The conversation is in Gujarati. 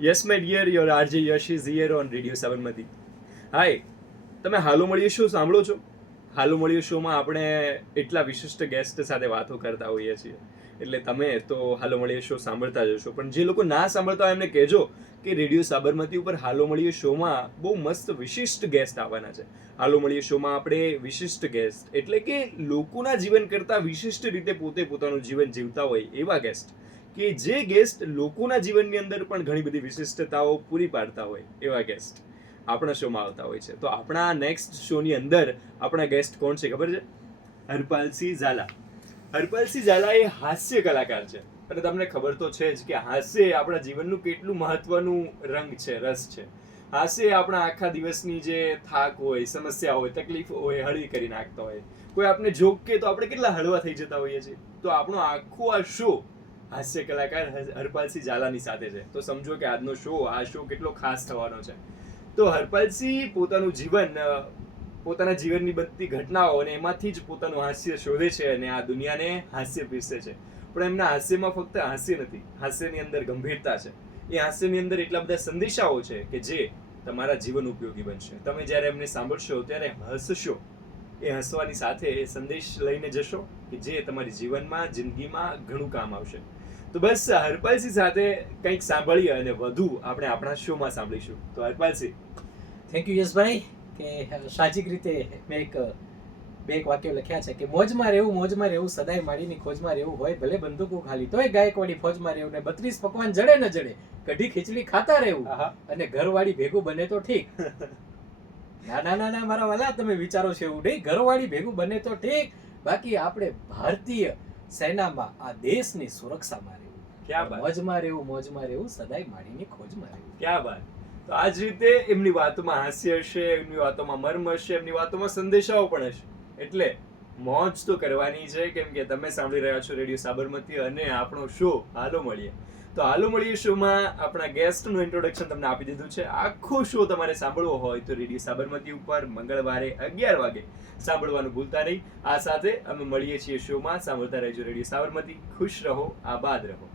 Yes my dear, your RJ Yash is here on radio Sabarmati. Hi, તમે હાલો મળીએ શો સાંભળો છો? હાલો મળીએ શોમાં આપણે એટલા વિશિષ્ટ ગેસ્ટ સાથે વાતો કરતા હોઈએ છીએ, એટલે તમે તો હાલો મળીએ શો સાંભળતા જ હશો. પણ જે લોકો ના સાંભળતા હોય એમને કહેજો કે રેડિયો સાબરમતી ઉપર હાલો મળીએ શોમાં બહુ મસ્ત વિશિષ્ટ ગેસ્ટ આવવાના છે. હાલો મળીએ શોમાં આપણે વિશિષ્ટ ગેસ્ટ એટલે કે લોકોના જીવન કરતાં વિશિષ્ટ રીતે પોતે પોતાનું જીવન જીવતા હોય એવા ગેસ્ટ, કે જે ગેસ્ટ લોકોના જીવનની અંદર પણ ઘણી બધી વિશિષ્ટતાઓ પૂરી પાડતા હોય એવા ગેસ્ટ આપણા શોમાં આવતા હોય છે. તો આપણા નેક્સ્ટ શોની અંદર આપણા ગેસ્ટ કોણ છે ખબર છે? હરપાલસિંહ ઝાલા. હરપાલસિંહ ઝાલા એ હાસ્ય કલાકાર છે અને તમને ખબર તો છે જ કે હાસ્ય આપણા જીવનનું કેટલું મહત્વનું રંગ છે, રસ છે. હાસ્ય આપણા આખા દિવસની જે થાક હોય, સમસ્યા હોય, તકલીફ હોય હળવી કરી નાખતા હોય. કોઈ આપણે જોક કે તો આપણે કેટલા હળવા થઈ જતા હોઈએ છીએ. તો આપણો આખો આ શો હાસ્ય કલાકાર હરપાલસિંહ ઝાલાની સાથે છે. તો સમજો કે આજનો શો, આ શો કેટલો ખાસ થવાનો છે. તો હરપાલસિંહ પોતાનું જીવન, પોતાના જીવનની બધી ઘટનાઓ અને એમાંથી જ પોતાનું હાસ્ય શોધે છે અને આ દુનિયાને હાસ્ય પીરસે છે. પણ એમના હાસ્યમાં ફક્ત હાસ્ય નથી, હાસ્યની અંદર ગંભીરતા છે. એ હાસ્યની અંદર એટલા બધા સંદેશાઓ છે કે જે તમારા જીવન ઉપયોગી બનશે. તમે જ્યારે એમને સાંભળશો ત્યારે હસશો. એ હસવાની સાથે એ સંદેશ લઈને જશો કે જે તમારી જીવનમાં, જિંદગીમાં ઘણું કામ આવશે. તો બસ હરપાલસિંહ સાથે કંઈક સાંભળીએ અને વધુ આપણે આપણા શોમાં સાંભળીશું. તો હરપાલસિંહ, થેન્ક યુ યશભાઈ કે સાહજિક રીતે મેં બે એક વાક્યો લખ્યા છે કે મોજમાં રહેવું સદાય માળીની ખોજમાં રહેવું હોય ભલે બંદૂકો ખાલી તોય ગાયકવાડી ફોજમાં રહેવું ને 32 પકવાન જડે ન જડે કઢી ખીચડી ખાતા રહેવું અને ઘરવાળી ભેગું બને તો ઠીક. ના મારા વાલા, તમે વિચારો છો એવું નહીં. ઘરવાળી ભેગું બને તો ઠીક, બાકી આપણે ભારતીય સેનામાં આ દેશની સુરક્ષામાં રહેવું. ક્યાં બાત, મોજમાં રહેવું સદાય માળીની ખોજમાં રહેવું. ક્યાં બાત. તો આ જ રીતે એમની વાતોમાં હાસ્ય હશે, એમની વાતોમાં મર્મ હશે, એમની વાતોમાં સંદેશાઓ પણ હશે. એટલે મોજ તો કરવાની છે, કેમ કે તમે સાંભળી રહ્યા છો રેડિયો સાબરમતી અને આપણો શો હાલો મળીએ. તો હાલો મળીએ શોમાં આપણા ગેસ્ટનું ઇન્ટ્રોડક્શન તમને આપી દીધું છે. આખો શો તમારે સાંભળવો હોય તો રેડિયો સાબરમતી ઉપર મંગળવારે 11 વાગે સાંભળવાનું ભૂલતા નહીં. આ સાથે અમે મળીએ છીએ શોમાં. સાંભળતા રહેજો રેડિયો સાબરમતી. ખુશ રહો, આબાદ રહો.